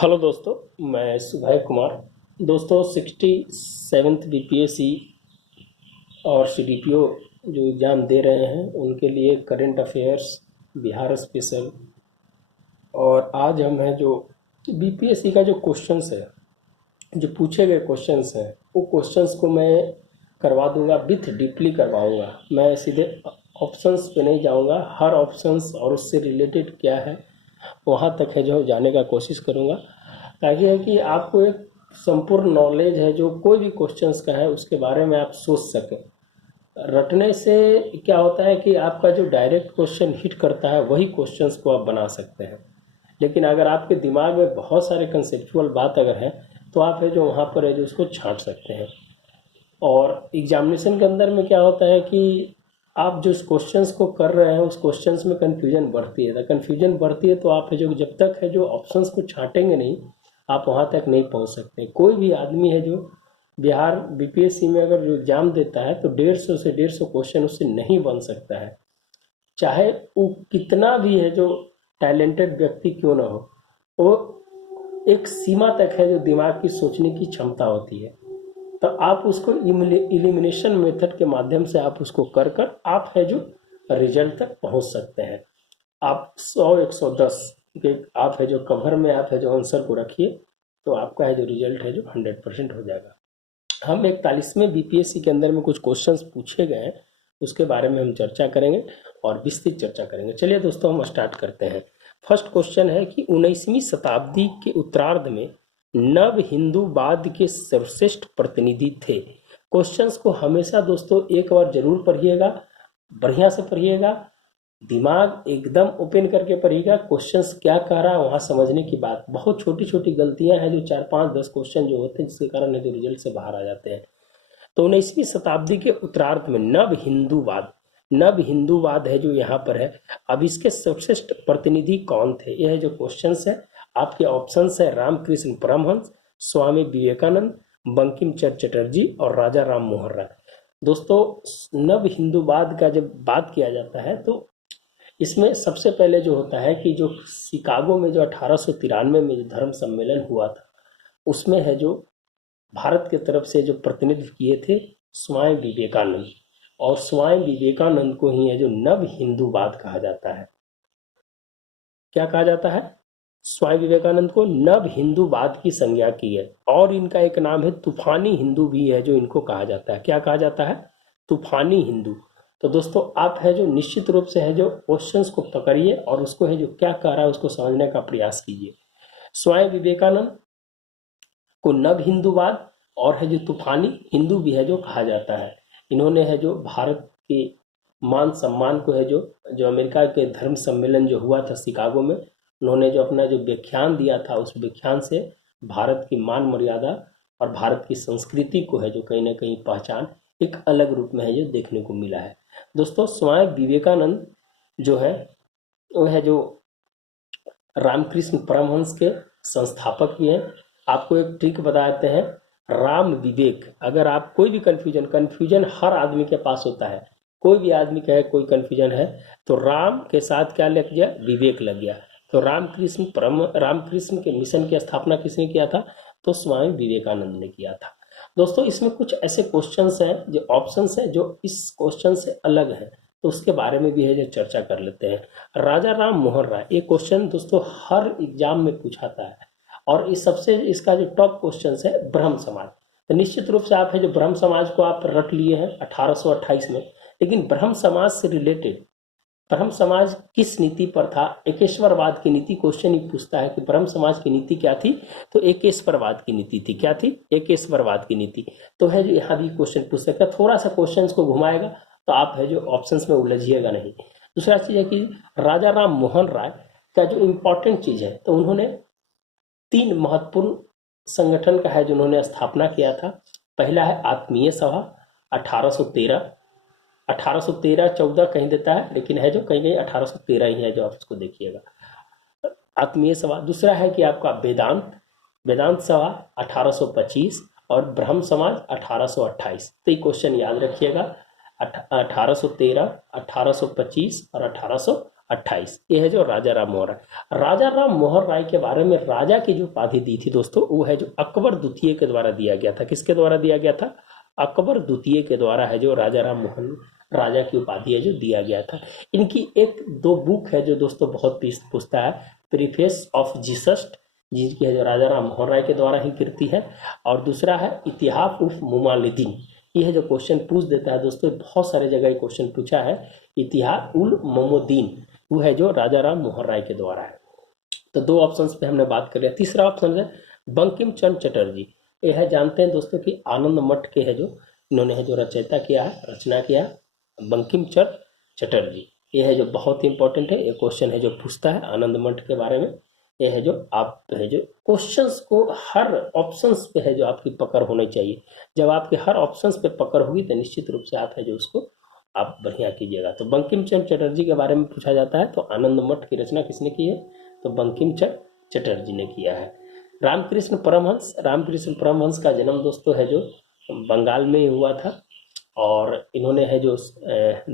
Hello दोस्तों, मैं सुभय कुमार। दोस्तों, 67th बीपीएससी और सीडीपीओ जो एग्ज़ाम दे रहे हैं उनके लिए करंट अफेयर्स बिहार स्पेशल। और आज हम हैं जो बीपीएससी का जो क्वेश्चंस है, जो पूछे गए क्वेश्चंस हैं, वो क्वेश्चंस को मैं करवा दूंगा, विथ डीपली करवाऊंगा। मैं सीधे ऑप्शंस पे नहीं जाऊंगा, हर ऑप्शंस और उससे रिलेटेड क्या है वहाँ तक है जो जाने का कोशिश करूँगा, ताकि है कि आपको एक संपूर्ण नॉलेज है जो कोई भी क्वेश्चंस का है उसके बारे में आप सोच सकें। रटने से क्या होता है कि आपका जो डायरेक्ट क्वेश्चन हिट करता है वही क्वेश्चंस को आप बना सकते हैं। लेकिन अगर आपके दिमाग में बहुत सारे कंसेप्चुअल बात अगर है तो आप है जो वहाँ पर है जो उसको छांट सकते हैं। और एग्जामिनेशन के अंदर में क्या होता है कि आप जो क्वेश्चंस को कर रहे हैं उस क्वेश्चंस में कन्फ्यूजन बढ़ती है। तो कन्फ्यूजन बढ़ती है तो आप है जो जब तक है जो ऑप्शंस को छांटेंगे नहीं, आप वहाँ तक नहीं पहुँच सकते। कोई भी आदमी है जो बिहार बीपीएससी में अगर जो एग्ज़ाम देता है तो 150 से 150 क्वेश्चन उससे नहीं बन सकता है, चाहे वो कितना भी है जो टैलेंटेड व्यक्ति क्यों ना हो। वो एक सीमा तक है जो दिमाग की सोचने की क्षमता होती है। तो आप उसको इलिमिनेशन मेथड के माध्यम से आप उसको कर कर आप है जो रिजल्ट तक पहुंच सकते हैं। आप 100 110 के आप है जो कवर में आप है जो आंसर को रखिए तो आपका है जो रिजल्ट है जो 100% हो जाएगा। हम 41वें बीपीएससी के अंदर में कुछ क्वेश्चंस पूछे गए हैं, उसके बारे में हम चर्चा करेंगे और विस्तृत चर्चा करेंगे। चलिए दोस्तों, हम स्टार्ट करते हैं। फर्स्ट क्वेश्चन है कि 19वीं शताब्दी के उत्तरार्ध में नव हिंदूवाद के सर्वश्रेष्ठ प्रतिनिधि थे। क्वेश्चंस को हमेशा दोस्तों एक बार जरूर पढ़िएगा, बढ़िया से पढ़िएगा, दिमाग एकदम ओपन करके पढ़िएगा। क्वेश्चंस क्या कह रहा है वहाँ समझने की बात, बहुत छोटी छोटी गलतियां हैं जो 4 5 10 क्वेश्चन जो होते हैं जिसके कारण है जो रिजल्ट से बाहर आ जाते हैं। तो 19वीं शताब्दी के उत्तरार्ध में नव हिंदूवाद है जो यहाँ पर है। अब इसके सर्वश्रेष्ठ प्रतिनिधि कौन थे, यह जो क्वेश्चन है। आपके ऑप्शन है रामकृष्ण परमहंस, स्वामी विवेकानंद, बंकिम चंद्र चटर्जी और राजा राम मोहन राय। दोस्तों, नव हिंदूवाद का जब बात किया जाता है तो इसमें सबसे पहले जो होता है कि जो शिकागो में जो 1893 में जो धर्म सम्मेलन हुआ था उसमें है जो भारत के तरफ से जो प्रतिनिधित्व किए थे स्वामी विवेकानंद। और स्वामी विवेकानंद को ही है जो नव हिंदूवाद कहा जाता है। क्या कहा जाता है? स्वामी विवेकानंद को नव हिंदूवाद की संज्ञा की है। और इनका एक नाम है तूफानी हिंदू भी है जो इनको कहा जाता है। क्या कहा जाता है? तूफानी हिंदू। तो दोस्तों, आप है जो निश्चित रूप से है जो क्वेश्चंस को पकड़िए और उसको है जो क्या कह रहा है उसको समझने का प्रयास कीजिए। स्वामी विवेकानंद को नव हिंदूवाद और है जो तूफानी हिंदू भी है जो कहा जाता है। इन्होंने है जो भारत के मान सम्मान को है जो जो अमेरिका के धर्म सम्मेलन जो हुआ था शिकागो में, उन्होंने जो अपना जो व्याख्यान दिया था उस व्याख्यान से भारत की मान मर्यादा और भारत की संस्कृति को है जो कहीं ना कहीं पहचान एक अलग रूप में है जो देखने को मिला है। दोस्तों, स्वामी विवेकानंद जो है वो है जो रामकृष्ण परमहंस के संस्थापक भी हैं। आपको एक ट्रिक बताते हैं, राम विवेक। अगर आप कोई भी कन्फ्यूजन हर आदमी के पास होता है, कोई भी आदमी कहे कोई कन्फ्यूजन है तो राम के साथ क्या लग गया? विवेक लग गया। तो रामकृष्ण के मिशन की स्थापना किसने किया था? तो स्वामी विवेकानंद ने किया था। दोस्तों, इसमें कुछ ऐसे क्वेश्चंस हैं जो ऑप्शंस हैं जो इस क्वेश्चन से अलग हैं, तो उसके बारे में भी है जो चर्चा कर लेते हैं। राजा राम मोहन राय, ये क्वेश्चन दोस्तों हर एग्जाम में पूछाता है। और इस सबसे इसका जो टॉप क्वेश्चन है ब्रह्म समाज। तो निश्चित रूप से आप है जो ब्रह्म समाज को आप रट लिए हैं 1828 में, लेकिन ब्रह्म समाज से रिलेटेड ब्रह्म समाज किस नीति पर था? एकेश्वरवाद की नीति। क्वेश्चन ही पूछता है कि ब्रह्म समाज की नीति क्या थी? तो एकेश्वरवाद की नीति थी। क्या थी? एकेश्वरवाद की नीति। तो है जो यहाँ भी क्वेश्चन पूछ सकता है, थोड़ा सा क्वेश्चन को घुमाएगा तो आप है जो ऑप्शंस में उलझिएगा नहीं। दूसरा चीज है कि राजा राम मोहन राय का जो इम्पोर्टेंट चीज है, तो उन्होंने 3 महत्वपूर्ण संगठन का है जो उन्होंने स्थापना किया था। पहला है आत्मीय सभा 1813। 1813-14 कहीं देता है, लेकिन है जो कहीं कहीं 1813 ही है जो आप उसको देखिएगा, आत्मीय सभा। दूसरा है कि आपका वेदांत सभा 1825 और ब्रह्म समाज 1828। तो ये क्वेश्चन याद रखिएगा, 1813, 1825 और 28। ये है जो राजा राम मोहन राय। राजा राम मोहन राय के बारे में राजा की जो उपाधि दी थी दोस्तों, वो है जो अकबर द्वितीय के द्वारा दिया गया था। किसके द्वारा दिया गया था? अकबर द्वितीय के द्वारा है जो राजा राम मोहन राजा की उपाधि है जो दिया गया था। इनकी एक दो बुक है जो दोस्तों बहुत पूछता है, प्रीफेस ऑफ जीसस, जिनकी है जो राजा राम मोहन राय के द्वारा ही कृति है, और दूसरा है इतिहास उफ मुमालिदीन। ये है जो क्वेश्चन पूछ देता है दोस्तों, बहुत सारे जगह क्वेश्चन पूछा है। इतिहास उल मोमुद्दीन वो है जो राजा राम मोहन राय के द्वारा है। तो दो ऑप्शंस पे हमने बात कर लिया। तीसरा ऑप्शन है बंकिम चंद्र चटर्जी। ये है, जानते हैं दोस्तों कि आनंद मठ के है जो इन्होंने है जो रचयिता किया है, रचना किया बंकिम चंद्र चटर्जी। ये है जो बहुत ही इंपॉर्टेंट है, ये क्वेश्चन है जो पूछता है आनंद मठ के बारे में। ये है जो आप है जो क्वेश्चंस को हर ऑप्शंस पे है जो आपकी पकड़ होनी चाहिए। जब आपके हर ऑप्शंस पे पकड़ होगी तो निश्चित रूप से आप है जो उसको आप बढ़िया कीजिएगा। तो बंकिम चंद्र चटर्जी के बारे में पूछा जाता है, तो आनंद मठ की रचना किसने की है? तो बंकिम चंद्र चटर्जी ने किया है। रामकृष्ण परमहंस। रामकृष्ण परमहंस का जन्म दोस्तों है जो बंगाल में ही हुआ था, और इन्होंने है जो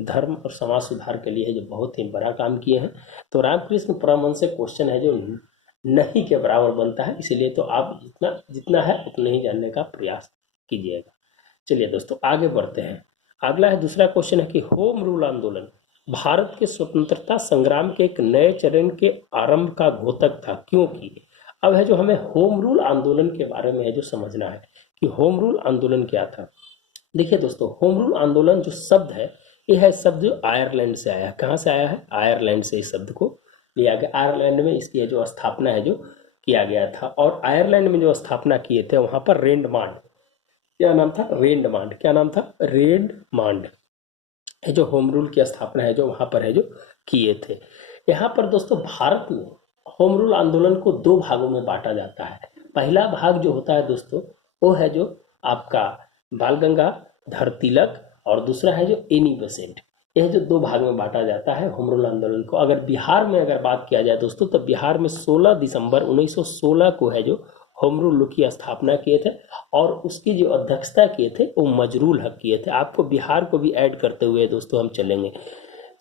धर्म और समाज सुधार के लिए है जो बहुत ही बड़ा काम किए हैं। तो रामकृष्ण परमहंस से क्वेश्चन है जो नहीं के बराबर बनता है, इसीलिए तो आप जितना जितना है उतना ही जानने का प्रयास कीजिएगा। चलिए दोस्तों आगे बढ़ते हैं। अगला है, दूसरा क्वेश्चन है कि होम रूल आंदोलन भारत के स्वतंत्रता संग्राम के एक नए चरण के आरंभ का घोतक था, क्योंकि अब है जो हमें होम रूल आंदोलन के बारे में है जो समझना है कि होम रूल आंदोलन क्या था। देखिए दोस्तों, होम रूल आंदोलन जो शब्द है, ये है शब्द जो आयरलैंड से आया है। कहाँ से आया है? आयरलैंड से इस शब्द को लिया गया। आयरलैंड में इसकी जो स्थापना है जो किया गया था, और आयरलैंड में जो स्थापना किए थे वहाँ पर रेंडमांड, क्या नाम था? रेंडमांड। क्या नाम था? रेंडमांड है जो होम रूल की स्थापना है जो वहाँ पर है जो किए थे। यहाँ पर दोस्तों भारत में होम रूल आंदोलन को दो भागों में बांटा जाता है। पहला भाग जो होता है दोस्तों, वो है जो आपका बाल गंगाधर तिलक, और दूसरा है जो एनी बेसेंट। यह जो दो भाग में बांटा जाता है होम रूल आंदोलन को। अगर बिहार में अगर बात किया जाए दोस्तों, तो बिहार में 16 दिसंबर 1916 को है जो होम रूल की स्थापना किए थे, और उसकी जो अध्यक्षता किए थे वो मजरूल हक किए थे। आपको बिहार को भी ऐड करते हुए दोस्तों हम चलेंगे।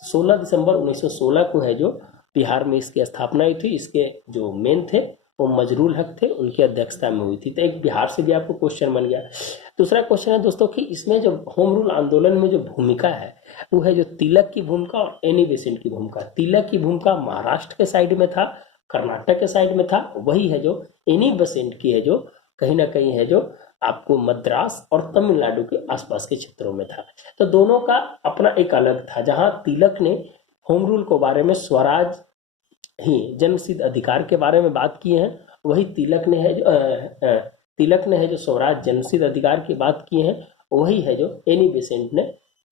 16 दिसंबर 1916 को है जो बिहार में इसकी स्थापना हुई थी। इसके जो मेन थे वो मजरूल हक थे, उनकी अध्यक्षता में हुई थी। तो एक बिहार से भी आपको क्वेश्चन बन गया। दूसरा क्वेश्चन है दोस्तों कि इसमें जो होम रूल आंदोलन में जो भूमिका है वो है जो तिलक की भूमिका और एनी बेसेंट की भूमिका। तिलक की भूमिका महाराष्ट्र के साइड में था, कर्नाटक के साइड में था। वही है जो एनी बेसेंट की है जो कहीं ना कहीं है जो आपको मद्रास और तमिलनाडु के आसपास के क्षेत्रों में था। तो दोनों का अपना एक अलग था। जहां तिलक ने होम रूल को बारे में स्वराज ही जन्मसिद्ध अधिकार के बारे में बात की है, वही तिलक ने है जो तिलक ने है जो स्वराज जन्मसिद्ध अधिकार की बात की है, वही है जो एनी बेसेंट ने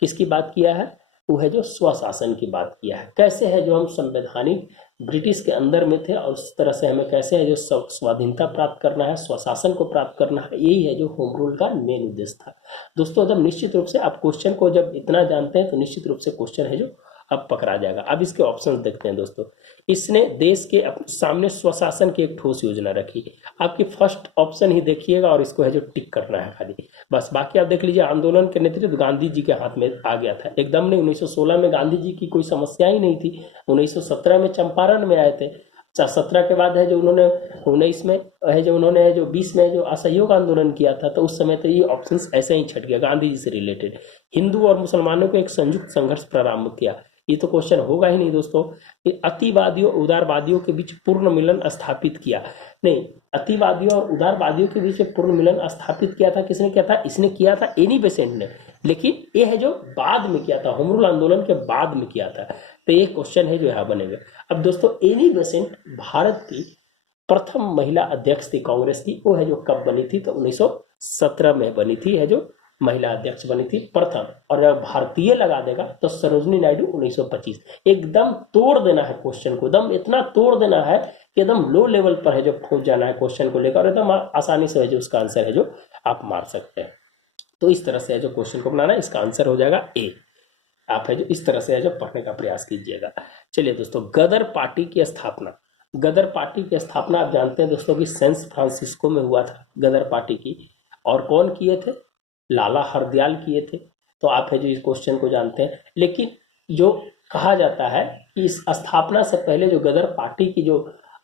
किसकी बात किया है? वो है जो स्वशासन की बात किया है। कैसे है जो हम संवैधानिक ब्रिटिश के अंदर में थे, और उस तरह से हमें कैसे है जो स्वाधीनता प्राप्त करना है, स्वशासन को प्राप्त करना है, यही है जो होम रूल का मेन उद्देश्य था दोस्तों। जब निश्चित रूप से आप क्वेश्चन को जब इतना जानते हैं तो निश्चित रूप से क्वेश्चन है जो अब पकड़ा जाएगा। अब इसके ऑप्शंस देखते हैं दोस्तों। इसने देश के सामने स्वशासन की एक ठोस योजना रखी। आपकी फर्स्ट ऑप्शन ही देखिएगा और इसको है जो टिक करना है खाली, बस। बाकी आप देख लीजिए, आंदोलन के नेतृत्व गांधी जी के हाथ में आ गया था एकदम नहीं। 1916 में गांधी जी की कोई समस्या ही नहीं थी। 1917 में चंपारण में आए थे। 17 के बाद है जो उन्होंने 19 में है जो उन्होंने जो 20 में जो असहयोग आंदोलन किया था, तो उस समय तो ये ऑप्शंस ऐसे ही छट गया गांधी जी से रिलेटेड। हिंदू और मुसलमानों को एक संयुक्त संघर्ष प्रारंभ किया, ये तो क्वेश्चन होगा ही नहीं दोस्तों। अतिवादियों उदारवादियों के बीच पूर्ण मिलन स्थापित किया, नहीं, अतिवादियों और उदारवादियों के बीच पूर्ण मिलन स्थापित किया था। किसने किया था? इसने किया था एनी बेसेंट ने, लेकिन ये है जो बाद में किया था, होम रूल आंदोलन के बाद में किया था। तो ये क्वेश्चन है जो यहाँ बनेगा। अब दोस्तों, एनी बेसेंट भारत की प्रथम महिला अध्यक्ष थी कांग्रेस की। वो है जो कब बनी थी? तो 1917 में बनी थी, है जो महिला अध्यक्ष बनी थी प्रथम। और जब भारतीय लगा देगा तो सरोजनी नायडू 1925। एकदम तोड़ देना है क्वेश्चन को, एकदम इतना तोड़ देना है कि एकदम लो लेवल पर है जो पहुंच जाना है क्वेश्चन को लेकर, एकदम आसानी से है जो उसका आंसर है जो आप मार सकते हैं। तो इस तरह से है जो क्वेश्चन को बनाना है, इसका आंसर हो जाएगा ए। आप है जो इस तरह से है जो पढ़ने का प्रयास कीजिएगा। चलिए दोस्तों, गदर पार्टी की स्थापना। गदर पार्टी की स्थापना आप जानते हैं दोस्तों कि सैन फ्रांसिस्को में हुआ था गदर पार्टी की। और कौन किए थे? लाला हरदयाल किए थे। तो आप है जो इस क्वेश्चन को जानते हैं। लेकिन जो कहा जाता है कि इस स्थापना से पहले जो गदर पार्टी की जो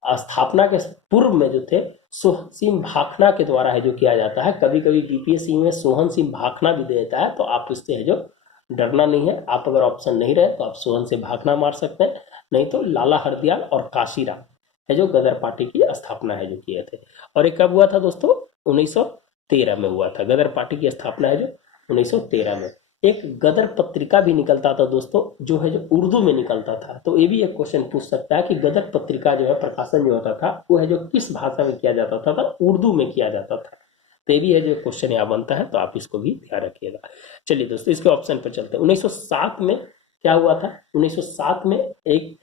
स्थापना के पूर्व में जो थे सोहन सिंह भाखना के द्वारा है जो किया जाता है। कभी कभी बीपीएससी में सोहन सिंह भाखना भी दे देता है, तो आप इससे है जो डरना नहीं है। आप अगर ऑप्शन नहीं रहे तो आप सोहन से भाखना मार सकते हैं, नहीं तो लाला हरदयाल और काशीराम है जो गदर पार्टी की स्थापना है जो किए थे। और ये कब हुआ था दोस्तों? 1913 में हुआ था। गदर पार्टी की स्थापना है जो 1913 में। एक गदर पत्रिका भी निकलता था दोस्तों, जो है जो उर्दू में निकलता था। तो ये भी एक क्वेश्चन पूछ सकता है कि गदर पत्रिका जो है प्रकाशन जो होता था वो है जो किस भाषा में किया जाता था? उर्दू में किया जाता था। तो ये भी है जो क्वेश्चन यहाँ बनता है, तो आप इसको भी ध्यान रखिएगा। चलिए दोस्तों, इसके ऑप्शन पर चलते हैं। 1907 में क्या हुआ था? 1907 में एक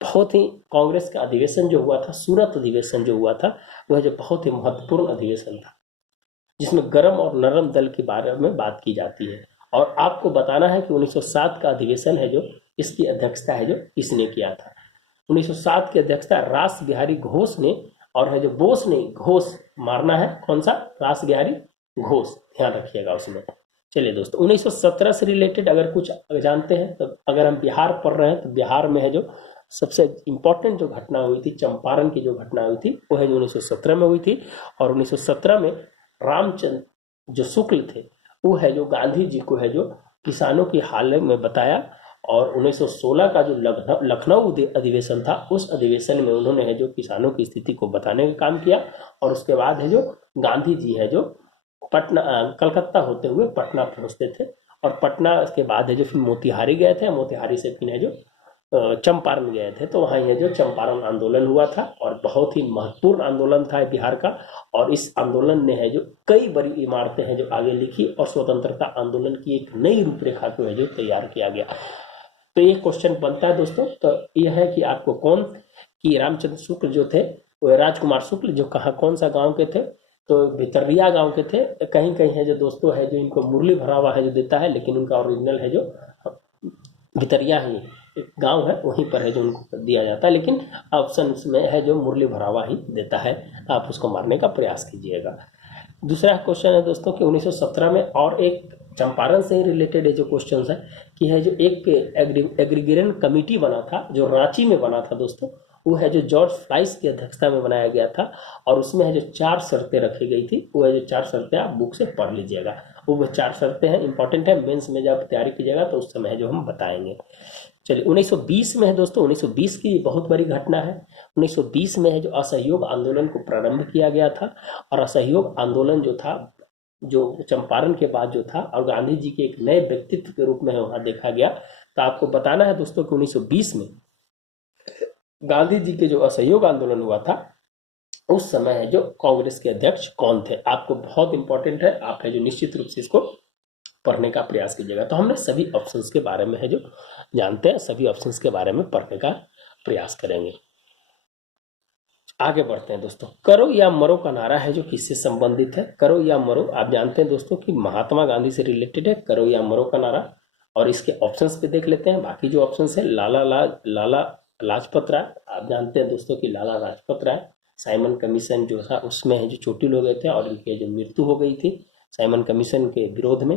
बहुत ही कांग्रेस का अधिवेशन जो हुआ था, सूरत अधिवेशन जो हुआ था, वह जो बहुत ही महत्वपूर्ण अधिवेशन था, जिसमें गरम और नरम दल के बारे में बात की जाती है। और आपको बताना है कि 1907 का अधिवेशन है जो इसकी अध्यक्षता है जो किसने किया था? 1907 की अध्यक्षता रास बिहारी घोष ने, और है जो बोस ने, घोष मारना है, कौन सा? रास बिहारी घोष, ध्यान रखिएगा उसमें। चलिए दोस्तों, 1917 से रिलेटेड अगर कुछ जानते हैं तो अगर हम बिहार पढ़ रहे हैं तो बिहार में है जो सबसे इम्पोर्टेंट जो घटना हुई थी, चंपारण की जो घटना हुई थी, वो है जो 1917 में हुई थी। और 1917 में रामचंद्र जो शुक्ल थे, वो है जो गांधी जी को है जो किसानों की हालत में बताया। और 1916 का जो लखनऊ अधिवेशन था, उस अधिवेशन में उन्होंने है जो किसानों की स्थिति को बताने का काम किया। और उसके बाद है जो गांधी जी है जो पटना कलकत्ता होते हुए पटना पहुंचते थे, और पटना के बाद है जो फिर मोतिहारी गए थे, मोतिहारी से फिर है जो चंपारण गए थे। तो वहाँ ये जो चंपारण आंदोलन हुआ था, और बहुत ही महत्वपूर्ण आंदोलन था बिहार का। और इस आंदोलन ने है जो कई बड़ी इमारतें हैं जो आगे लिखी, और स्वतंत्रता आंदोलन की एक नई रूपरेखा को है जो तैयार किया गया। तो ये क्वेश्चन बनता है दोस्तों। तो यह है कि आपको कौन, कि रामचंद्र शुक्ल जो थे, वो राजकुमार शुक्ल जो कहाँ कौन सा गांव के थे? तो भितरिया गांव के थे। कहीं कहीं है जो दोस्तों है जो इनको मुरली भरावा है जो देता है, लेकिन उनका ओरिजिनल है जो भितरिया ही गांव है, वहीं पर है जो उनको दिया जाता है, लेकिन ऑप्शन में है जो मुरली भरावा ही देता है। आप उसको मारने का प्रयास कीजिएगा। दूसरा क्वेश्चन है दोस्तों कि 1917 में, और एक चंपारण से ही रिलेटेड है जो क्वेश्चन है, कि है जो एक एग्रीगेशन कमेटी बना था जो रांची में बना था दोस्तों, वो है जो जॉर्ज फ्लाइस की अध्यक्षता में बनाया गया था। और उसमें है जो 4 शर्तें रखी गई थी। वो है जो 4 शर्तें आप बुक से पढ़ लीजिएगा। वो 4 शर्तें हैं, इंपॉर्टेंट है, मेंस में जब तैयारी कीजिएगा तो उस समय है जो हम बताएंगे। चलिए 1920 में है दोस्तों, 1920 की बहुत बड़ी घटना है। 1920 में है जो असहयोग आंदोलन को प्रारंभ किया गया था। और असहयोग आंदोलन जो था, जो चंपारण के बाद जो था, और गांधी जी के एक नए व्यक्तित्व के रूप में वहाँ देखा गया। तो आपको बताना है दोस्तों कि 1920 में गांधी जी के जो असहयोग आंदोलन हुआ था, उस समय है जो कांग्रेस के अध्यक्ष कौन थे? आपको बहुत इंपॉर्टेंट है, आप है जो निश्चित रूप से इसको पढ़ने का प्रयास कीजिएगा। तो हमने सभी ऑप्शंस के बारे में है जो जानते हैं, सभी ऑप्शंस के बारे में पढ़ने का प्रयास करेंगे। आगे बढ़ते हैं दोस्तों। करो या मरो का नारा है जो किससे संबंधित है? करो या मरो, आप जानते हैं दोस्तों कि महात्मा गांधी से रिलेटेड है करो या मरो का नारा। और इसके ऑप्शंस पे देख लेते हैं। बाकी जो ऑप्शंस है, लाला लाजपत राय, आप जानते हैं दोस्तों कि लाला लाजपत राय साइमन कमीशन जो था उसमें है जो चोटिल हो गए थे, और इनकी जो मृत्यु हो गई थी साइमन कमीशन के विरोध में।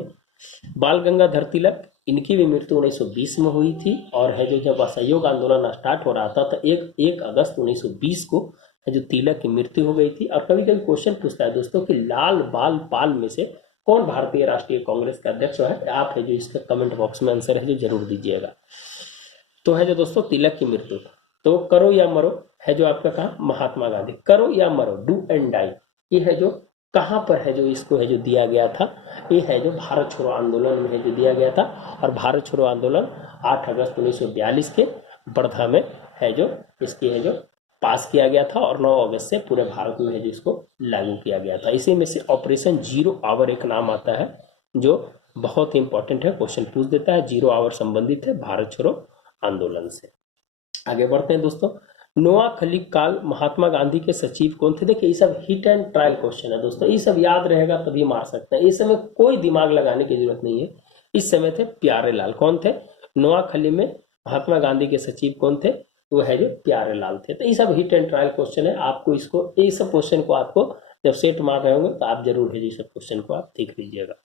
बाल गंगाधर तिलक, इनकी भी मृत्यु 1920 में हुई थी। और है जो जब असहयोग आंदोलन स्टार्ट हो रहा था तो 1 अगस्त 1920 को है जो तिलक की मृत्यु हो गई थी। और कभी कभी क्वेश्चन पूछता है दोस्तों कि लाल बाल पाल में से कौन भारतीय राष्ट्रीय कांग्रेस का अध्यक्ष है? आप है जो इसका कमेंट बॉक्स में आंसर है जो जरूर दीजिएगा। तो है जो दोस्तों तिलक की मृत्यु। तो करो या मरो है जो आपका कहा महात्मा गांधी। करो या मरो, डू एंड डाई, ये है जो कहाँ पर है जो इसको है जो दिया गया था? ये है जो भारत छोड़ो आंदोलन में है जो दिया गया था। और भारत छोड़ो आंदोलन 8 अगस्त 1942 के वर्धा में है जो इसकी है जो पास किया गया था, और 9 अगस्त से पूरे भारत में है जो इसको लागू किया गया था। इसी में से ऑपरेशन 0 आवर एक नाम आता है जो बहुत ही इंपॉर्टेंट है, क्वेश्चन पूछ देता है। 0 आवर संबंधित है भारत छोड़ो आंदोलन से। आगे बढ़ते हैं दोस्तों। नोआ खलीकाल महात्मा गांधी के सचिव कौन थे? देखिए ये सब हिट एंड ट्रायल क्वेश्चन है दोस्तों, ये सब याद रहेगा तभी मार सकते हैं। इस समय कोई दिमाग लगाने की जरूरत नहीं है। इस समय थे प्यारे लाल। कौन थे? नोआ खली में महात्मा गांधी के सचिव कौन थे? वो है जो प्यारे लाल थे। तो ये सब हिट एंड ट्रायल क्वेश्चन है। आपको इसको, ये सब क्वेश्चन को आपको जब सेट मार रहे होंगे तो आप जरूर है ये सब क्वेश्चन को आप देख लीजिएगा।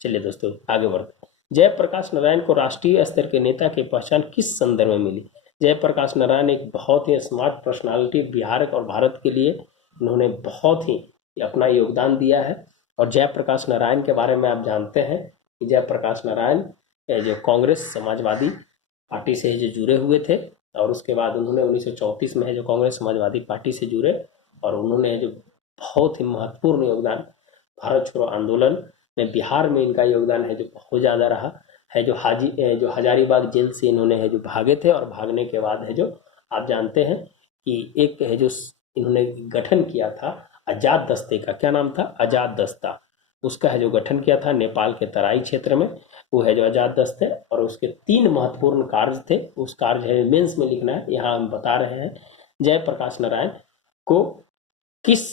चलिए दोस्तों आगे बढ़ते हैं। जयप्रकाश नारायण को राष्ट्रीय स्तर के नेता की पहचान किस संदर्भ में मिली? जयप्रकाश नारायण एक बहुत ही स्मार्ट पर्सनालिटी बिहार और भारत के लिए इन्होंने बहुत ही अपना योगदान दिया है। और जयप्रकाश नारायण के बारे में आप जानते हैं कि जयप्रकाश नारायण जो कांग्रेस समाजवादी पार्टी से जो जुड़े हुए थे, और उसके बाद उन्होंने 1934 में जो कांग्रेस समाजवादी पार्टी से जुड़े, और उन्होंने जो बहुत ही महत्वपूर्ण योगदान भारत छोड़ो आंदोलन में बिहार में इनका योगदान है जो बहुत ज़्यादा रहा है। जो हजारीबाग जेल से इन्होंने है जो भागे थे, और भागने के बाद है जो आप जानते हैं कि एक है जो इन्होंने गठन किया था आज़ाद दस्ते का, क्या नाम था, आज़ाद दस्ता, उसका है जो गठन किया था नेपाल के तराई क्षेत्र में, वो है जो आज़ाद दस्ते। और उसके 3 महत्वपूर्ण कार्य थे, उस कार्य है मेंस में लिखना है, यहाँ हम बता रहे हैं। जयप्रकाश नारायण को किस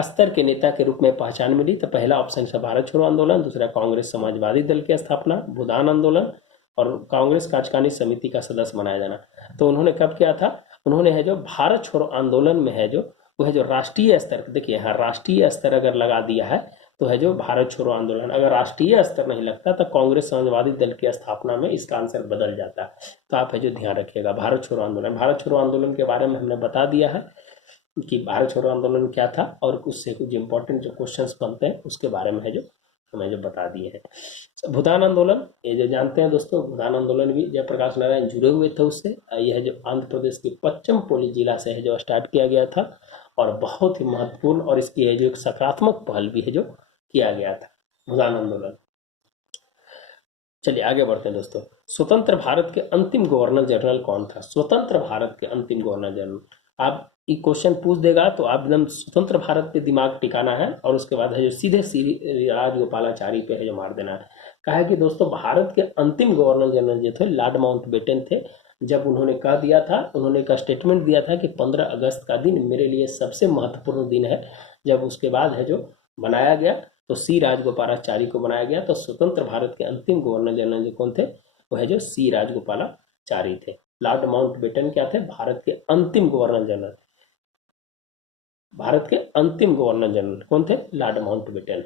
स्तर के नेता के रूप में पहचान मिली, तो पहला ऑप्शन है भारत छोड़ो आंदोलन, दूसरा कांग्रेस समाजवादी दल की स्थापना, भूदान आंदोलन, और कांग्रेस कार्यकारिणी समिति का सदस्य बनाया जाना। तो उन्होंने कब किया था, उन्होंने है जो भारत छोड़ो आंदोलन में है जो वो है जो राष्ट्रीय स्तर, देखिए यहाँ राष्ट्रीय स्तर अगर लगा दिया है तो है जो भारत छोड़ो आंदोलन, अगर राष्ट्रीय स्तर नहीं लगता तो कांग्रेस समाजवादी दल की स्थापना में इसका आंसर बदल जाता है। तो आप है जो ध्यान रखिएगा भारत छोड़ो आंदोलन। भारत छोड़ो आंदोलन के बारे में हमने बता दिया है कि भारत छोड़ो आंदोलन क्या था, और उससे कुछ इंपॉर्टेंट जो क्वेश्चंस बनते हैं उसके बारे में है जो हमें जो बता दिए हैं। भूदान आंदोलन, ये जो जानते हैं दोस्तों, भूदान आंदोलन भी जयप्रकाश नारायण जुड़े हुए थे उससे। यह है जो आंध्र प्रदेश के पश्चिम पोली जिला से है जो स्टार्ट किया गया था, और बहुत ही महत्वपूर्ण, और इसकी है जो एक सकारात्मक पहल भी है जो किया गया था भूदान आंदोलन। चलिए आगे बढ़ते हैं दोस्तों। स्वतंत्र भारत के अंतिम गवर्नर जनरल कौन था? स्वतंत्र भारत के अंतिम गवर्नर जनरल, आप ये क्वेश्चन पूछ देगा तो आप एकदम स्वतंत्र भारत पे दिमाग टिकाना है, और उसके बाद है जो सीधे श्री राजगोपालाचारी पे है जो मार देना है। कहा है कि दोस्तों भारत के अंतिम गवर्नर जनरल जो थे लॉर्ड माउंटबेटन थे। जब उन्होंने कह दिया था, उन्होंने एक स्टेटमेंट दिया था कि 15 अगस्त का दिन मेरे लिए सबसे महत्वपूर्ण दिन है। जब उसके बाद है जो बनाया गया तो सी राजगोपालाचारी को बनाया गया। तो स्वतंत्र भारत के अंतिम गवर्नर जनरल जो कौन थे, वो है जो सी राजगोपालाचारी थे। लॉर्ड माउंटबेटन क्या थे, भारत के अंतिम गवर्नर जनरल। भारत के अंतिम गवर्नर जनरल कौन थे, लॉर्ड माउंटबेटन।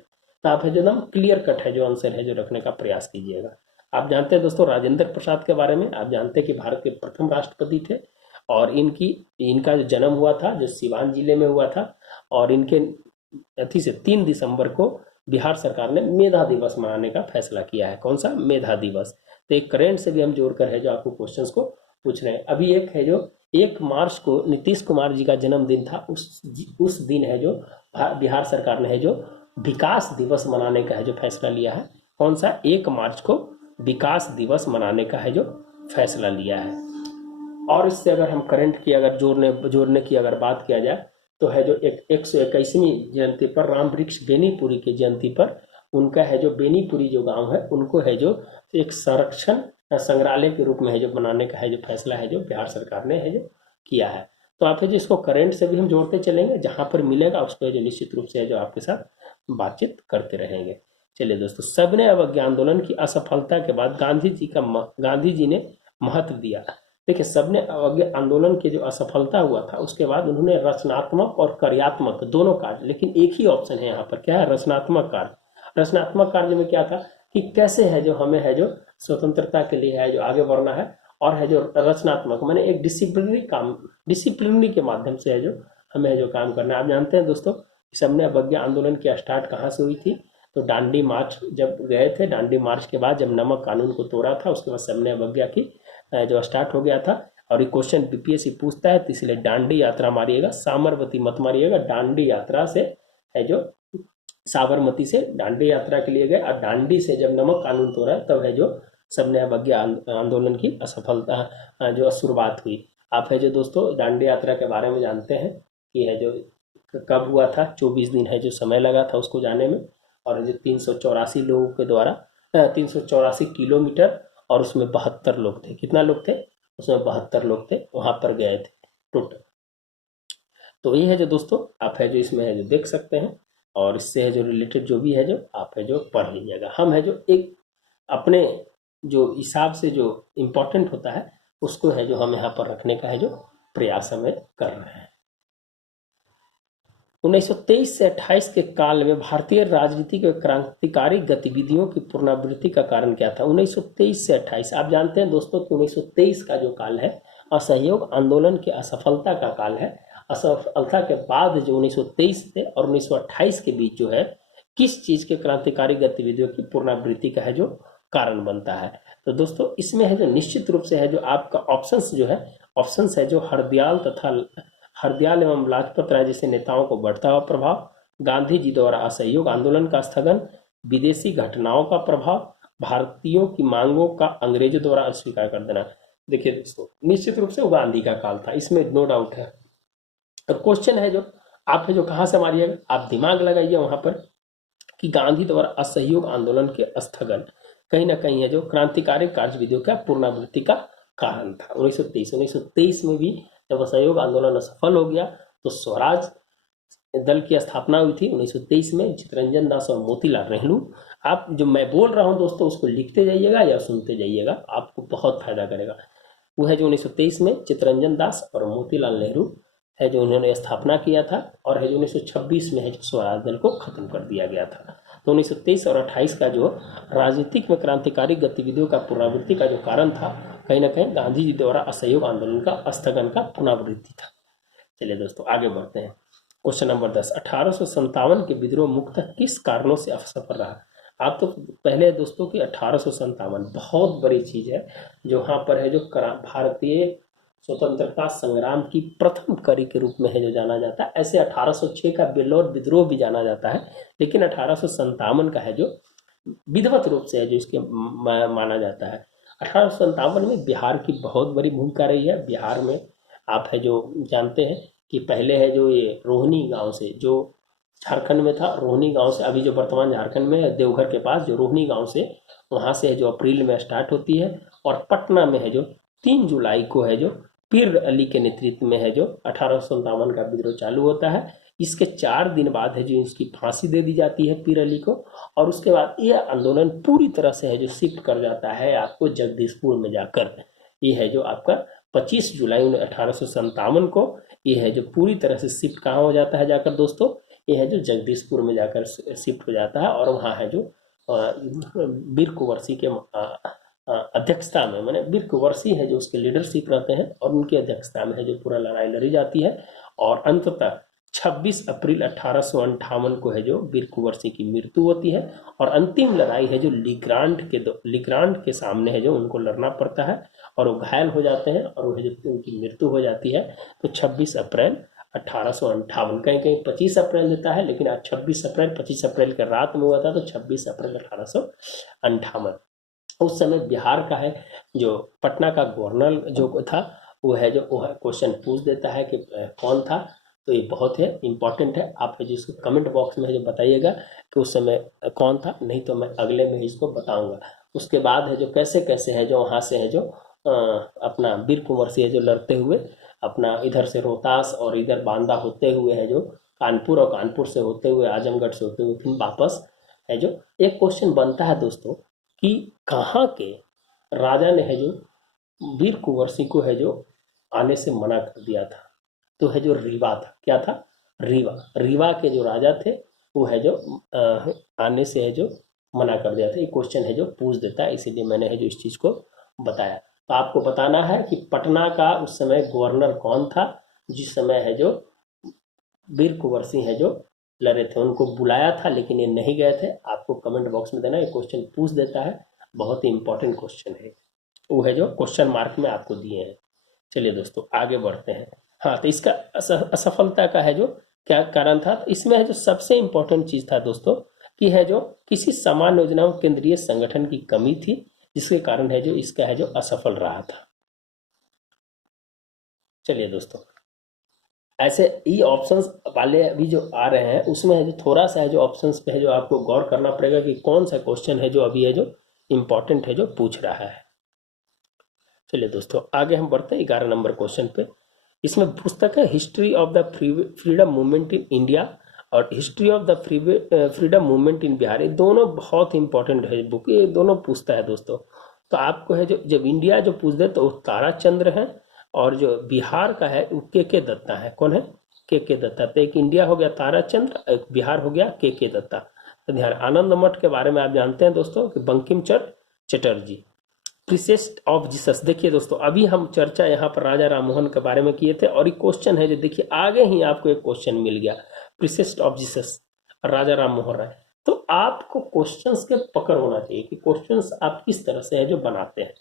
तो आप है जो एकदम क्लियर कट है जो आंसर है जो रखने का प्रयास कीजिएगा। आप जानते हैं दोस्तों राजेंद्र प्रसाद के बारे में, आप जानते हैं कि भारत के प्रथम राष्ट्रपति थे, और इनका जो जन्म हुआ था जो सिवान जिले में हुआ था, और इनके अथी से 3 दिसंबर को बिहार सरकार ने मेधा दिवस मनाने का फैसला किया है। कौन सा, मेधा दिवस। तो एक करेंट से भी हम जोड़कर है जो आपको क्वेश्चंस को पूछ रहे हैं। अभी एक है जो 1 मार्च को नीतीश कुमार जी का जन्मदिन था, उस दिन है जो बिहार सरकार ने है जो विकास दिवस मनाने का है जो फैसला लिया है। कौन सा, 1 मार्च को विकास दिवस मनाने का है जो फैसला लिया है। और इससे अगर हम करंट की अगर जोड़ने की अगर बात किया जाए तो है जो 121वीं जयंती पर राम वृक्ष बेनीपुरी की जयंती पर उनका है जो बेनीपुरी जो गांव है उनको है जो एक संरक्षण संग्रहालय के रूप में है जो बनाने का है जो फैसला है जो बिहार सरकार ने है जो किया है। तो आप है जो इसको करंट से भी हम जोड़ते चलेंगे, जहां पर मिलेगा उसको जो निश्चित रूप से है जो आपके साथ बातचीत करते रहेंगे। चलिए दोस्तों, सबने अवज्ञा आंदोलन की असफलता के बाद गांधी जी ने महत्व दिया। देखिए, सबने अवज्ञा आंदोलन की जो असफलता हुआ था उसके बाद उन्होंने रचनात्मक और कार्यात्मक दोनों कार्य, लेकिन एक ही ऑप्शन है यहाँ पर, क्या है, रचनात्मक कार्य। रचनात्मक कार्य में क्या था कि कैसे है जो हमें है जो स्वतंत्रता के लिए है जो आगे बढ़ना है, और है जो रचनात्मक माने एक डिसिप्लिनरी के माध्यम से है जो हमें है जो काम करना है। आप जानते हैं दोस्तों, सबने अवज्ञा आंदोलन की स्टार्ट कहाँ से हुई थी, तो दांडी मार्च जब गए थे, दांडी मार्च के बाद जब नमक कानून को तोड़ा था उसके बाद सबने अवज्ञा की जो स्टार्ट हो गया था। और ये क्वेश्चन बीपीएससी पूछता है, तो इसलिए दांडी यात्रा मारिएगा, साबरमती मत मारिएगा। दांडी यात्रा से है जो साबरमती से दांडी यात्रा के लिए गए, और दांडी से जब नमक कानून तोड़ा तब है जो सबने अवज्ञा आंदोलन की असफलता जो शुरुआत हुई। आप है जो दोस्तों दांडी यात्रा के बारे में जानते हैं कि है जो कब हुआ था, 24 दिन है जो समय लगा था उसको जाने में, और जो 384 लोगों के द्वारा 384 किलोमीटर, और उसमें 72 लोग थे। कितना लोग थे उसमें, 72 लोग थे, वहां पर गए थे टोटल। तो ये है जो दोस्तों आप है जो इसमें है जो देख सकते हैं, और इससे है जो रिलेटेड जो भी है जो आप है जो पढ़ लीजिएगा। हम है जो एक अपने जो हिसाब से जो इम्पोर्टेंट होता है उसको है जो हम यहाँ पर रखने का है जो प्रयास हमें कर रहे हैं। 1923 से 28 के काल में भारतीय राजनीति के क्रांतिकारी गतिविधियों की पुनरावृत्ति का कारण क्या था? 1923 से 28, आप जानते हैं दोस्तों कि 1923 का जो काल है असहयोग आंदोलन की असफलता का काल है। असफलता के बाद जो 1923 से और 1928 के बीच जो है किस चीज के क्रांतिकारी गतिविधियों की पुनरावृत्ति का है जो कारण बनता है? तो दोस्तों इसमें है जो निश्चित रूप से है जो आपका ऑप्शंस जो है, ऑप्शंस है जो हरदयाल एवं लाजपत राय जैसे नेताओं को बढ़ता हुआ प्रभाव, गांधी जी द्वारा असहयोग आंदोलन का स्थगन, विदेशी घटनाओं का प्रभाव, भारतीयों की मांगों का अंग्रेजों द्वारा अस्वीकार कर देना। देखिए दोस्तों निश्चित रूप से वो गांधी का काल था, इसमें नो डाउट है। अब क्वेश्चन है जो आप है जो कहाँ से मारिएगा, आप दिमाग लगाइए वहां पर कि गांधी द्वारा असहयोग आंदोलन के स्थगन कहीं ना कहीं है जो क्रांतिकारी कार्यविधियों का पुनरावृत्ति का कारण था। 1923 में भी जब असहयोग आंदोलन असफल हो गया तो स्वराज दल की स्थापना हुई थी 1923 में, चित्तरंजन दास और मोतीलाल नेहरू। आप जो मैं बोल रहा हूं दोस्तों उसको लिखते जाइएगा या सुनते जाइएगा, आपको बहुत फायदा करेगा। वो है जो 1923 में चित्तरंजन दास और मोतीलाल नेहरू है जो उन्होंने स्थापना किया था, और है जो 1926 में है जो स्वराज दल को खत्म कर दिया गया था। तो 1923 और 28 का जो राजनीतिक में क्रांतिकारी गतिविधियों का पुनरावृत्ति का जो कारण था कहीं ना कहीं गांधी जी द्वारा असहयोग आंदोलन का स्थगन का पुनरावृत्ति था। चलिए दोस्तों आगे बढ़ते हैं। क्वेश्चन नंबर 10, 1857 के विद्रोह मुख्यतः किस कारणों से असफल रहा? आप तो पहले दोस्तों कि 1857 बहुत बड़ी चीज है जो यहाँ पर है जो भारतीय स्वतंत्रता संग्राम की प्रथम कड़ी के रूप में है जो जाना जाता है। ऐसे 1806 का बेलोर विद्रोह भी जाना जाता है, लेकिन 1857 का है जो विधिवत रूप से है जो इसके माना जाता है। 1857 में बिहार की बहुत बड़ी भूमिका रही है। बिहार में आप है जो जानते हैं कि पहले है जो ये रोहनी गांव से, जो झारखंड में था, रोहनी गांव से, अभी जो वर्तमान झारखंड में देवघर के पास जो रोहनी गांव से, वहां से है जो अप्रैल में स्टार्ट होती है, और पटना में है जो 3 जुलाई को है जो पीर अली के नेतृत्व में है जो 1857 का विद्रोह चालू होता है। इसके 4 दिन बाद है जो इसकी फांसी दे दी जाती है पीर अली को, और उसके बाद यह आंदोलन पूरी तरह से है जो शिफ्ट कर जाता है आपको जगदीशपुर में जाकर। ये है जो आपका 25 जुलाई 1857 को ये है जो पूरी तरह से शिफ्ट कहाँ हो जाता है जाकर दोस्तों, ये है जो जगदीशपुर में जाकर शिफ्ट हो जाता है, और वहाँ है जो वीर कुंवर के अध्यक्षता में, मैंने वीर कुंवर है जो उसके लीडरशिप रहते हैं, और उनकी अध्यक्षता में है जो पूरा लड़ाई लड़ी जाती है, और अंततः 26 अप्रैल 1858 को है जो वीर कुंवर की मृत्यु होती है, और अंतिम लड़ाई है जो लिग्रांड के सामने है जो उनको लड़ना पड़ता है, और वो घायल हो जाते हैं, और वो है जो उनकी मृत्यु हो जाती है। तो 26 अप्रैल 1858, कहीं कहीं 25 अप्रैल देता है, लेकिन आज 26 अप्रैल 25 अप्रैल के रात में हुआ था, तो 26 अप्रैल 1858। उस समय बिहार का है जो पटना का गवर्नर जो था वो है जो क्वेश्चन पूछ देता है कि कौन था, तो ये बहुत है इंपॉर्टेंट है। आप जिसको कमेंट बॉक्स में है जो बताइएगा कि उस समय कौन था, नहीं तो मैं अगले में इसको बताऊंगा। उसके बाद है जो कैसे कैसे है जो वहाँ से है जो अपना वीर कुंवर से है जो लड़ते हुए अपना इधर से रोहतास और इधर बांदा होते हुए है जो कानपुर, और कानपुर से होते हुए आजमगढ़ से होते हुए फिर वापस है जो एक क्वेश्चन बनता है दोस्तों कि कहाँ के राजा ने है जो वीर कुंवर को है जो आने से मना कर दिया था? तो है जो रीवा था। क्या था? रीवा के जो राजा थे वो है जो आने से है जो मना कर दिया था। ये क्वेश्चन है जो पूछ देता है, इसीलिए मैंने है जो इस चीज़ को बताया। तो आपको बताना है कि पटना का उस समय गवर्नर कौन था जिस समय है जो वीर कुंवर सिंह है जो लड़े थे, उनको बुलाया था लेकिन ये नहीं गए थे। आपको कमेंट बॉक्स में देना, ये क्वेश्चन पूछ देता है, बहुत ही इंपॉर्टेंट क्वेश्चन है, वो है जो क्वेश्चन मार्क में आपको दिए हैं। चलिए दोस्तों आगे बढ़ते हैं। हाँ, तो इसका असफलता का है जो क्या कारण था, तो इसमें है जो सबसे इंपॉर्टेंट चीज था दोस्तों कि है जो किसी समान योजनाओं केंद्रीय संगठन की कमी थी, जिसके कारण है जो इसका है जो असफल रहा था। चलिए दोस्तों ऐसे ई ऑप्शंस वाले अभी जो आ रहे हैं उसमें है जो थोड़ा सा है जो ऑप्शंस पे है जो आपको गौर करना पड़ेगा कि कौन सा क्वेश्चन है जो अभी है जो इम्पोर्टेंट है जो पूछ रहा है। चलिए दोस्तों आगे हम बढ़ते हैं 11 नंबर क्वेश्चन पे। इसमें पुस्तक है history of the freedom movement in India और history of the freedom movement in Bihar. ये दोनों बहुत इंपॉर्टेंट है बुक, ये दोनों पूछता है दोस्तों। तो आपको है जो जब इंडिया जो पूछ दे तो तारा चंद्र है, और जो बिहार का है वो के दत्ता है। कौन है? के दत्ता। तो एक इंडिया हो गया ताराचंद्र, एक बिहार हो गया के दत्ता। तो ध्यान, आनंद मठ के बारे में आप जानते हैं दोस्तों कि बंकिम चंद्र चटर्जी। प्रीसेस्ट ऑफ जीसस, देखिए दोस्तों अभी हम चर्चा यहाँ पर राजा राममोहन के बारे में किए थे और एक क्वेश्चन है जो देखिए आगे ही आपको एक क्वेश्चन मिल गया, प्रीसेस्ट ऑफ जीसस राजा राममोहन राय। तो आपको क्वेश्चंस के पकड़ होना चाहिए कि क्वेश्चंस आप किस तरह से है जो बनाते हैं।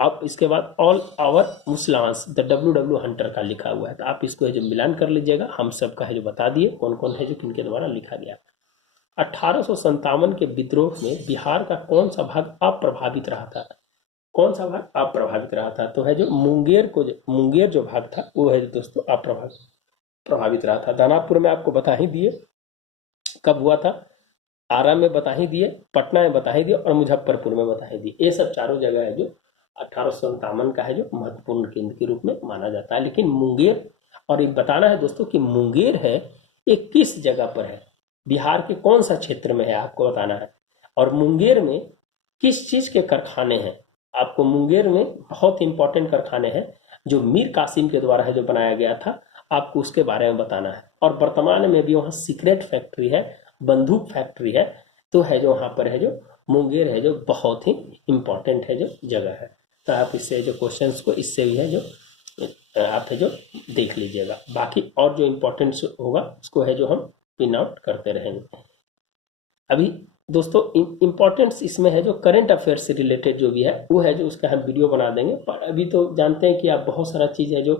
अब इसके बाद all our Musalmans the W Hunter का लिखा हुआ है, तो आप इसको है जो मिलान कर लीजिएगा। हम सबका है जो बता दिए कौन कौन है जो किनके द्वारा लिखा गया। 1857 के विद्रोह में बिहार का कौन सा भाग अप्रभावित रहा था? कौन सा भाग अप्रभावित रहा था? तो है जो मुंगेर जो भाग था वो है दोस्तों प्रभावित रहा था। दानापुर में आपको बता ही दिए कब हुआ था, आरा में बता ही दिए, पटना में बता ही दिए और मुजफ्फरपुर में बता ही दिए। ये सब चारों जगह है जो 1857 का है जो महत्वपूर्ण केंद्र के रूप में माना जाता है। लेकिन मुंगेर, और एक बताना है दोस्तों कि मुंगेर है ये किस जगह पर है, बिहार के कौन सा क्षेत्र में है आपको बताना है। और मुंगेर में किस चीज के कारखाने हैं, आपको मुंगेर में बहुत इंपॉर्टेंट कारखाने हैं जो मीर कासिम के द्वारा है जो बनाया गया था, आपको उसके बारे में बताना है। और वर्तमान में भी वहाँ सीक्रेट फैक्ट्री है, बंदूक फैक्ट्री है, तो है जो वहाँ पर है जो मुंगेर है जो बहुत ही इंपॉर्टेंट है जो जगह है। तो आप इससे जो क्वेश्चंस को इससे भी है जो आप है जो देख लीजिएगा। बाकी और जो इम्पोर्टेंट होगा उसको है जो हम पिन आउट करते रहेंगे। अभी दोस्तों इम्पोर्टेंस इसमें है जो करंट अफेयर से रिलेटेड जो भी है वो है जो उसका हम वीडियो बना देंगे। पर अभी तो जानते हैं कि आप बहुत सारा चीज़ है जो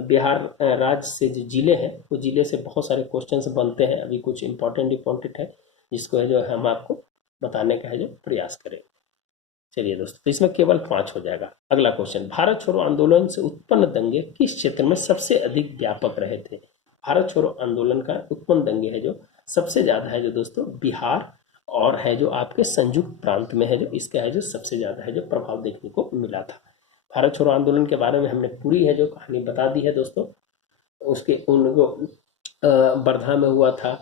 बिहार राज्य से जो जिले हैं वो जिले से बहुत सारे क्वेश्चंस बनते हैं। अभी कुछ इम्पोर्टेंट है जिसको है जो हम आपको बताने का है जो प्रयास करें। चलिए दोस्तों, तो इसमें केवल 5 हो जाएगा। अगला क्वेश्चन, भारत छोड़ो आंदोलन से उत्पन्न दंगे किस क्षेत्र में सबसे अधिक व्यापक रहे थे? भारत छोड़ो आंदोलन का उत्पन्न दंगे है जो सबसे ज्यादा है जो दोस्तों बिहार और है जो आपके संयुक्त प्रांत में है जो इसका है जो सबसे ज्यादा है जो प्रभाव देखने को मिला था। भारत छोड़ो आंदोलन के बारे में हमने पूरी है जो कहानी बता दी है दोस्तों। उसके उनको वर्धा में हुआ था,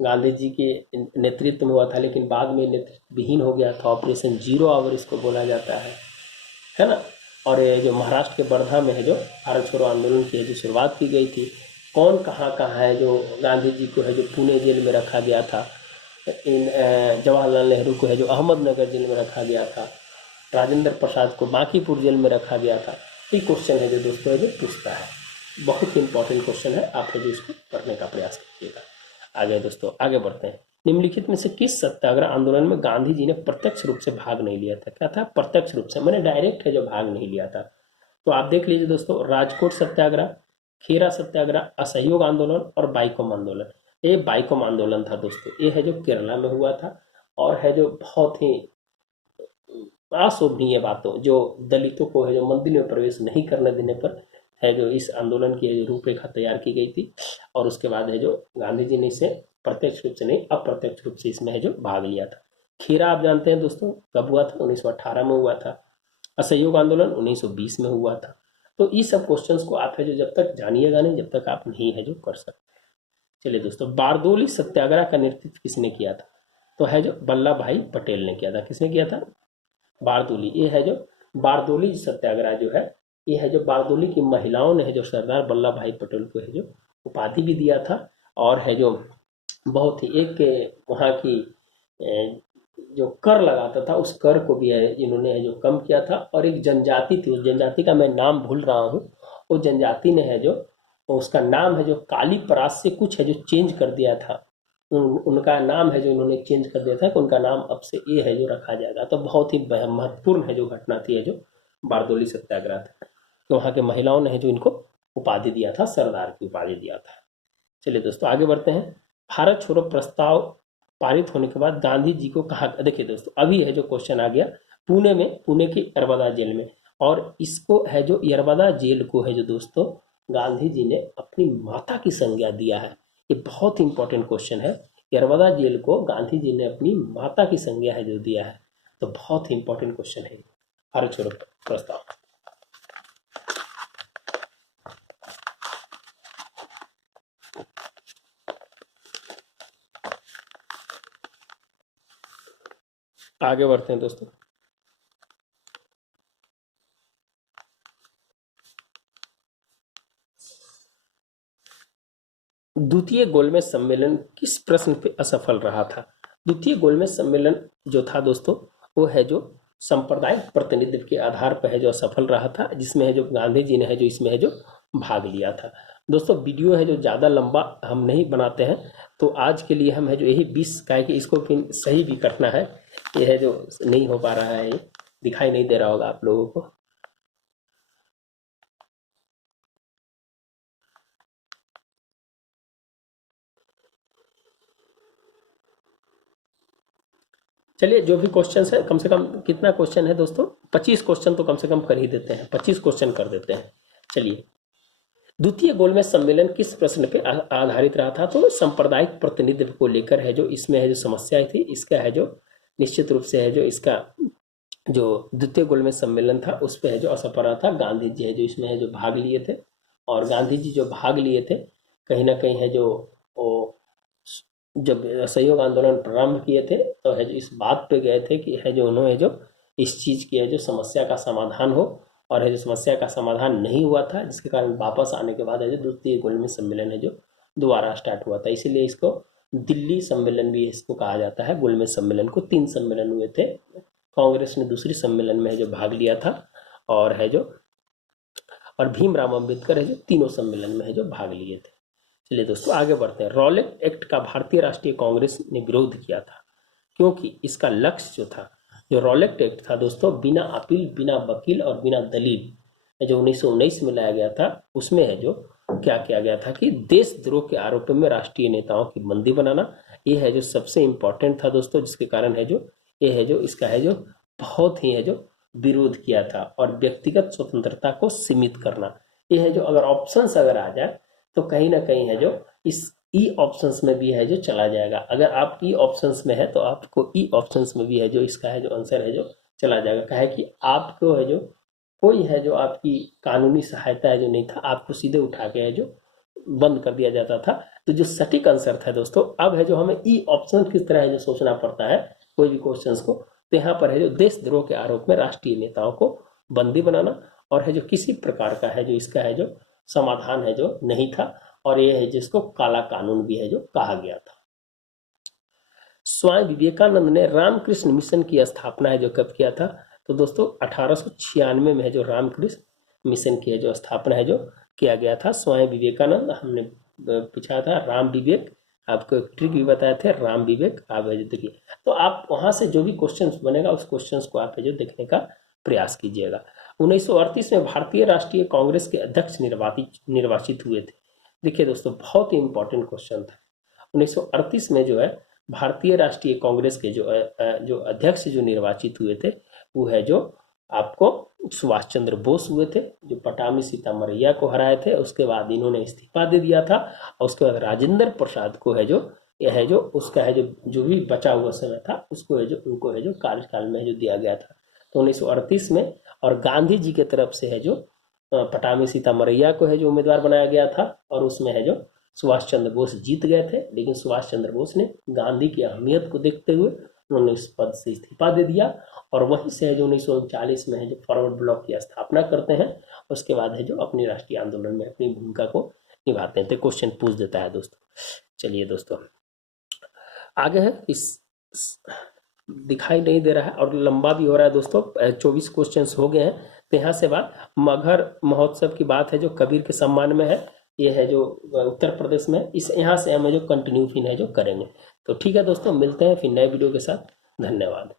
गांधी जी के नेतृत्व में हुआ था, लेकिन बाद में नेतृत्व विहीन हो गया था। ऑपरेशन जीरो आवर इसको बोला जाता है ना। और ये जो महाराष्ट्र के वर्धा में है जो भारत छोड़ो आंदोलन की है जो शुरुआत की गई थी। कौन कहाँ कहाँ है जो गांधी जी को है जो पुणे जेल में रखा गया था, इन जवाहरलाल नेहरू को है जो अहमदनगर जेल में रखा गया था, राजेंद्र प्रसाद को बांकीपुर जेल में रखा गया था। ये क्वेश्चन है जो दोस्तों है जो पूछता है, बहुत ही इंपॉर्टेंट क्वेश्चन है, आप है जो इसको पढ़ने का प्रयास कीजिएगा। आगे दोस्तों आगे बढ़ते हैं। निम्नलिखित में से किस सत्याग्रह आंदोलन में गांधी जी ने प्रत्यक्ष रूप से भाग नहीं लिया था? क्या था? प्रत्यक्ष रूप से, मैंने डायरेक्ट है जो भाग नहीं लिया था। तो आप देख लीजिए दोस्तों, राजकोट सत्याग्रह, खेरा सत्याग्रह, असहयोग आंदोलन और बाइकोम आंदोलन। ये बाइकोम आंदोलन था दोस्तों, ये है जो केरला में हुआ था और है जो बहुत ही अशोभनीय बातों जो दलितों को है जो मंदिर में प्रवेश नहीं करने देने पर है जो इस आंदोलन की जो रूपरेखा तैयार की गई थी। और उसके बाद है जो गांधी जी ने इसे प्रत्यक्ष रूप से नहीं अप्रत्यक्ष रूप से इसमें है जो भाग लिया था। खेरा आप जानते हैं दोस्तों कब हुआ था? 1918 में हुआ था। असहयोग आंदोलन 1920 में हुआ था। तो इस सब क्वेश्चंस को आप है जो जब तक जानिएगा नहीं जब तक आप नहीं है जो कर सकते। चलिए दोस्तों, बारदोली सत्याग्रह का नेतृत्व किसने किया था? तो है जो वल्लभ भाई पटेल ने किया था। किसने किया था? बारदोली। ये है जो बारदोली सत्याग्रह जो है, ये है जो बारदोली की महिलाओं ने है जो सरदार वल्लभ भाई पटेल को है जो उपाधि भी दिया था। और है जो बहुत ही एक वहाँ की जो कर लगाता था उस कर को भी है इन्होंने है जो कम किया था। और एक जनजाति थी, उस जनजाति का मैं नाम भूल रहा हूँ, उस जनजाति ने है जो उसका नाम है जो काली परास से कुछ है जो चेंज कर दिया था। उनका नाम है जो इन्होंने चेंज कर दिया था कि उनका नाम अब से ये है जो रखा जाएगा। तो बहुत ही महत्वपूर्ण है जो घटना थी है जो बारदोली सत्याग्रह था। तो वहाँ के महिलाओं ने है जो इनको उपाधि दिया था, सरदार की उपाधि दिया था। चलिए दोस्तों आगे बढ़ते हैं। भारत छोड़ो प्रस्ताव पारित होने के बाद गांधी जी को कहा, देखिए दोस्तों अभी है जो क्वेश्चन आ गया पुणे में, पुणे की यरबदा जेल में। और इसको है जो यरबदा जेल को है जो दोस्तों गांधी जी ने अपनी माता की संज्ञा दिया है। ये बहुत इंपॉर्टेंट क्वेश्चन है। यरबदा जेल को गांधी जी ने अपनी माता की संज्ञा है जो दिया है। तो बहुत ही इंपॉर्टेंट क्वेश्चन है भारत छोड़ो प्रस्ताव। आगे बढ़ते हैं दोस्तों। द्वितीय गोलमेज सम्मेलन किस प्रश्न पे असफल रहा था? द्वितीय गोलमेज सम्मेलन जो था दोस्तों, वो है जो सांप्रदायिक प्रतिनिधित्व के आधार पर है जो असफल रहा था, जिसमें है जो गांधी जी ने है जो इसमें है जो भाग लिया था। दोस्तों वीडियो है जो ज़्यादा लंबा हम नहीं बनाते हैं, तो आज के लिए हम है जो यही 20 का है कि इसको फिर सही भी करना है। ये है जो नहीं हो पा रहा है, ये दिखाई नहीं दे रहा होगा आप लोगों को। चलिए जो भी क्वेश्चन है, कम से कम कितना क्वेश्चन है दोस्तों, 25 क्वेश्चन तो कम से कम कर ही देते हैं, 25 क्वेश्चन कर देते हैं। चलिए, द्वितीय गोलमेज सम्मेलन किस प्रश्न पे आधारित रहा था? तो सांप्रदायिक प्रतिनिधित्व को लेकर है जो इसमें है जो समस्या थी, इसका है जो निश्चित रूप से है जो इसका जो द्वितीय गोलमेज सम्मेलन था उस पर है जो असफल रहा था। गांधी जी है जो इसमें है जो भाग लिए थे, और गांधी जी जो भाग लिए थे कहीं ना कहीं है जो वो जब असहयोग आंदोलन प्रारंभ किए थे तो है जो इस बात पे गए थे कि है जो उन्होंने जो इस चीज़ की है जो समस्या का समाधान हो, और है जो समस्या का समाधान नहीं हुआ था, जिसके कारण वापस आने के बाद है जो द्वितीय गोलमेज सम्मेलन है जो दोबारा स्टार्ट हुआ था। इसीलिए इसको दिल्ली सम्मेलन भी इसको कहा जाता है। गोलमेज सम्मेलन को 3 सम्मेलन हुए थे, कांग्रेस ने दूसरी सम्मेलन में है जो भाग लिया था, और है जो और भीमराव अम्बेडकर है जो तीनों सम्मेलन में है जो भाग लिए थे। चलिए दोस्तों आगे बढ़ते हैं। रॉलेट एक्ट का भारतीय राष्ट्रीय कांग्रेस ने विरोध किया था, क्योंकि इसका लक्ष्य जो था, जो रॉलेट एक्ट था दोस्तों, बिना अपील, बिना वकील और बिना दलील जो 1919 में लाया गया था, उसमें है जो क्या किया गया था कि देशद्रोह के आरोपों में राष्ट्रीय नेताओं की बंदी बनाना, ये है जो सबसे इम्पोर्टेंट था दोस्तों, जिसके कारण है जो ये है जो इसका है जो बहुत ही है जो विरोध किया था। और व्यक्तिगत स्वतंत्रता को सीमित करना, ये है जो अगर ऑप्शंस अगर आ जाए तो कहीं ना कहीं है जो इस ई ऑप्शंस में भी है जो चला जाएगा। अगर आप ई ऑप्शंस में है तो आपको ई ऑप्शंस में भी है जो इसका है जो आंसर है जो चला जाएगा। कहे कि आपको है जो कोई है जो आपकी कानूनी सहायता है जो नहीं था, आपको सीधे उठा के है जो बंद कर दिया जाता था। तो जो सटीक आंसर था दोस्तों, अब है जो हमें ई ऑप्शन किस तरह है जो सोचना पड़ता है कोई भी क्वेश्चंस को, तो यहाँ पर है जो देशद्रोह के आरोप में राष्ट्रीय नेताओं को बंदी बनाना, और है जो किसी प्रकार का है जो इसका है जो समाधान है जो नहीं था, और ये है जिसको काला कानून भी है जो कहा गया था। स्वामी विवेकानंद ने रामकृष्ण मिशन की स्थापना है जो कब किया था? तो दोस्तों 1896 में है जो रामकृष्ण मिशन की है जो स्थापना है जो किया गया था। स्वामी विवेकानंद, हमने पूछा था राम विवेक, आपको एक ट्रिक भी बताए थे, राम विवेक। आप है जो देखिए, तो आप वहां से जो भी क्वेश्चन बनेगा उस क्वेश्चन को आप है जो देखने का प्रयास कीजिएगा। 1938 में भारतीय राष्ट्रीय कांग्रेस के अध्यक्ष निर्वाचित हुए थे। देखिए दोस्तों बहुत ही इंपॉर्टेंट क्वेश्चन था। 1938 में जो है भारतीय राष्ट्रीय कांग्रेस के जो अध्यक्ष जो निर्वाचित हुए थे, वो है जो आपको सुभाष चंद्र बोस हुए थे, जो पटामी सीतामढ़ैया को हराए थे। उसके बाद इन्होंने इस्तीफा दे दिया था, और उसके बाद राजेंद्र प्रसाद को है जो यह है जो उसका है जो भी बचा हुआ समय था उसको है जो उनको है जो कार्यकाल में है जो दिया गया था। तो 1938 में, और गांधी जी के तरफ से है जो पटामी सीतामढ़ैया को है जो उम्मीदवार बनाया गया था, और उसमें है जो सुभाष चंद्र बोस जीत गए थे। लेकिन सुभाष चंद्र बोस ने गांधी की अहमियत को देखते हुए उन्होंने इस पद से इस्तीफा दे दिया, और वहीं से है जो 1939 में है जो फॉरवर्ड ब्लॉक की स्थापना करते हैं। उसके बाद है जो अपनी राष्ट्रीय आंदोलन में अपनी भूमिका को निभाते हैं। तो क्वेश्चन पूछ देता है दोस्तों। चलिए दोस्तों आगे है, इस दिखाई नहीं दे रहा है और लंबा भी हो रहा है दोस्तों, 24 क्वेश्चंस हो गए हैं। तो यहाँ से बात मगहर महोत्सव की बात है जो कबीर के सम्मान में है, ये है जो उत्तर प्रदेश में, इस यहाँ से हम जो कंटिन्यू फिर है जो करेंगे। तो ठीक है दोस्तों, मिलते हैं फिर नए वीडियो के साथ। धन्यवाद।